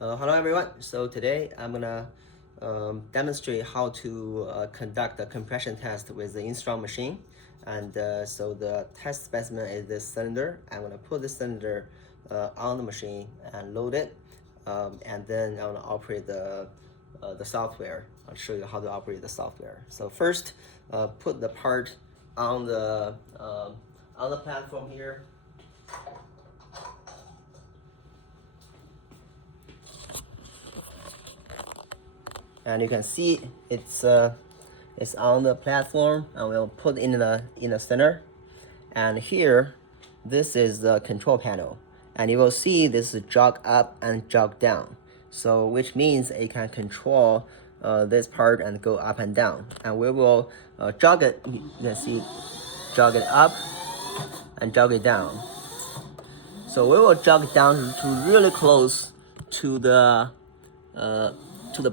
Hello everyone. So today I'm gonna demonstrate how to conduct a compression test with the Instron machine. And so the test specimen is this cylinder. I'm gonna put this cylinder on the machine and load it, and then I'm gonna operate the software. I'll show you how to operate the software. So first, put the part on the platform here. And you can see it's on the platform, and we'll put in the center. And here, this is the control panel, and you will see this is jog up and jog down. So which means it can control this part and go up and down. And we will jog it. You can see, jog it up and jog it down. So we will jog it down to really close to the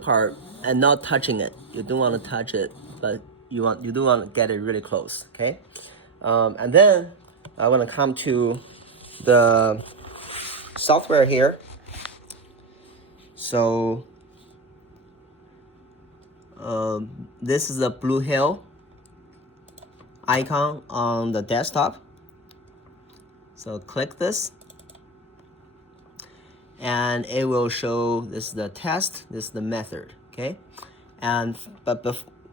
part and not touching it. You don't want to touch it, but you do want to get it really close. Okay, and then I want to come to the software here. So this is the Blue Hill icon on the desktop. So click this, and it will show this is the test, this is the method. Okay, but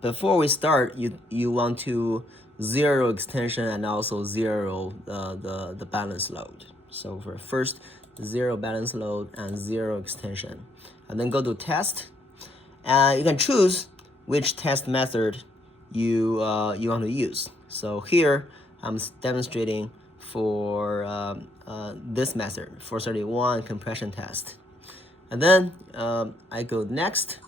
before we start, you want to zero extension and also zero the balance load. So for first, zero balance load and zero extension, and then go to test, and you can choose which test method you want to use. So here I'm demonstrating for this method, 431 compression test. And then I go next,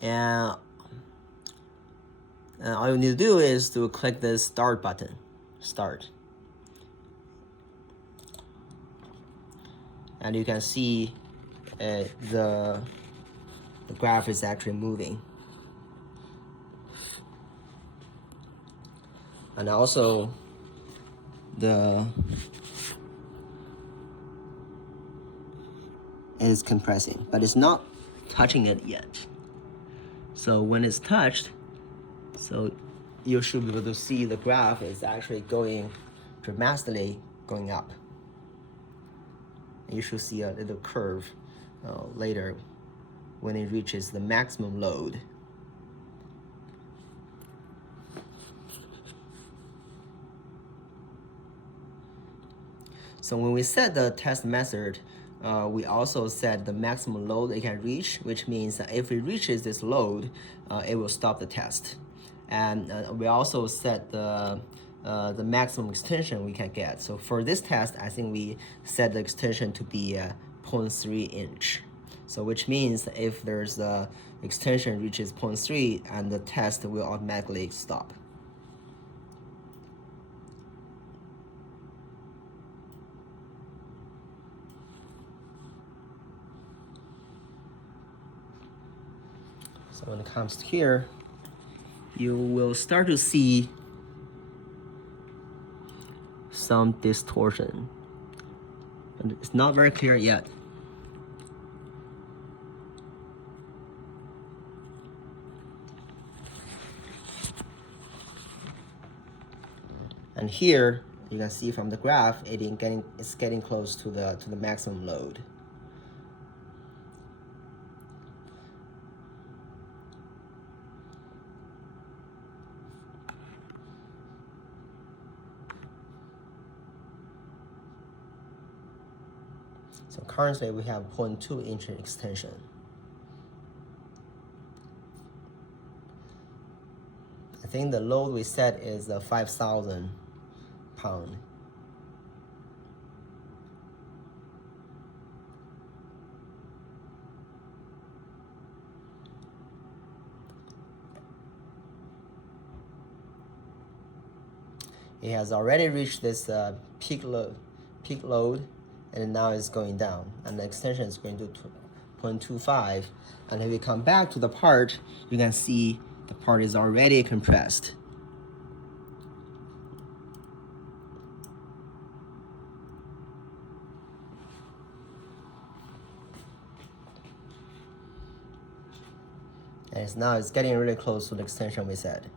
and all you need to do is to click this start button, start. And you can see the graph is actually moving. And also it is compressing, but it's not touching it yet. So when it's touched, so you should be able to see the graph is actually going dramatically going up. And you should see a little curve later when it reaches the maximum load. So when we set the test method, we also set the maximum load it can reach, which means that if it reaches this load, it will stop the test. And we also set the maximum extension we can get. So for this test, I think we set the extension to be 0.3 inch. So which means if there's the extension reaches 0.3, and the test will automatically stop. So when it comes to here, you will start to see some distortion. And it's not very clear yet. And here you can see from the graph, it's getting close to the maximum load. So currently we have 0.2 inch extension. I think the load we set is 5,000 pound. It has already reached this peak load, and now it's going down, and the extension is going to 0.25. And if we come back to the part, you can see the part is already compressed. Yes, now it's getting really close to the extension we said.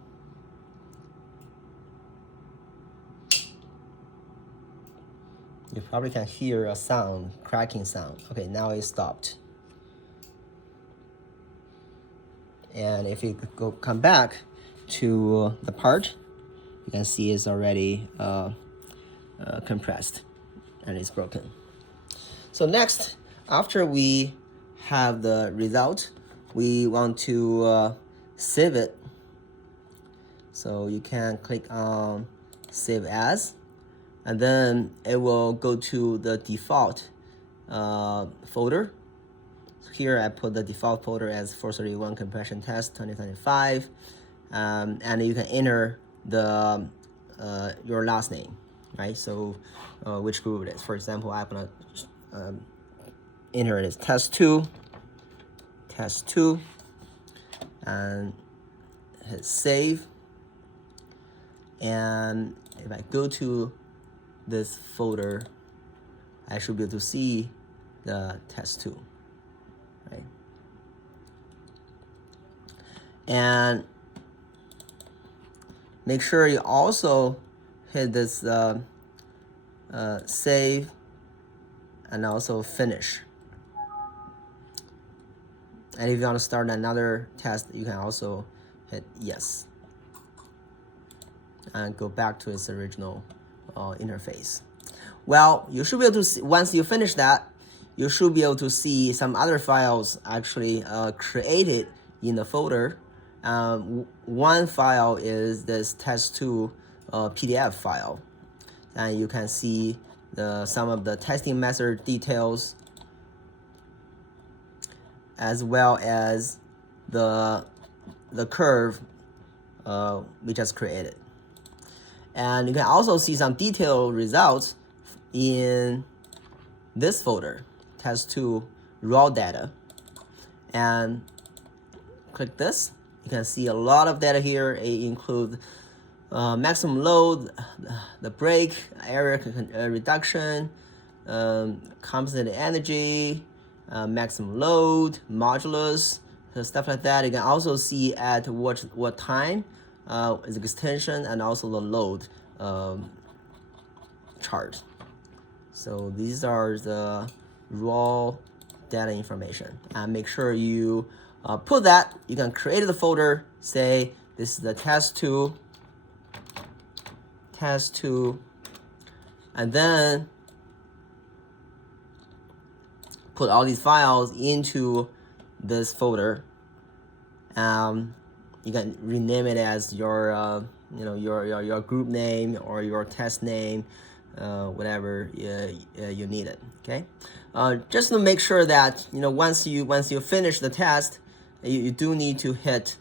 You probably can hear a sound, cracking sound. Okay, now it stopped. And if you come back to the part, you can see it's already compressed and it's broken. So next, after we have the result, we want to save it. So you can click on Save As, and then it will go to the default folder. So here I put the default folder as 431 compression test 2025, and you can enter the your last name, right? So which group it is. For example, I'm gonna enter it as test 2, and hit save. And if I go to this folder, I should be able to see the test 2, right? And make sure you also hit this save and also finish. And if you want to start another test, you can also hit yes and go back to its original interface. Well, you should be able to see, once you finish that, you should be able to see some other files actually created in the folder. One file is this test2 PDF file, and you can see some of the testing method details, as well as the curve we just created. And you can also see some detailed results in this folder, test2 raw data. And click this. You can see a lot of data here. It includes maximum load, the brake, area reduction, compensated energy, maximum load, modulus, stuff like that. You can also see at what time is extension, and also the load chart. So these are the raw data information. And make sure you put that. You can create the folder, say this is the test2, and then put all these files into this folder. You can rename it as your your group name or your test name, whatever you need it. Okay, just to make sure that once you finish the test, you do need to hit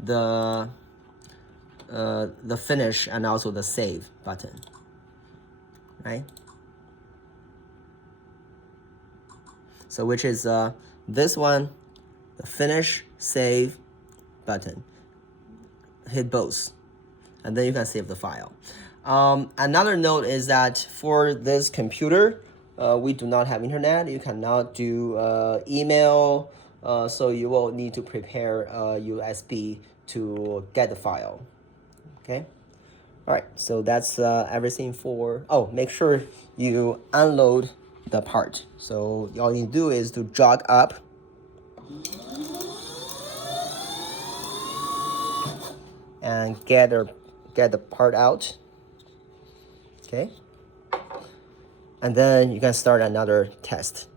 the finish and also the save button, right? So which is this one, the finish save button. Hit both, and then you can save the file. Another note is that for this computer, we do not have internet. You cannot do email, so you will need to prepare a USB to get the file. Okay. All right. So that's everything for. Oh, make sure you unload the part. So all you need to do is to jog up. And get the part out, okay? And then you can start another test.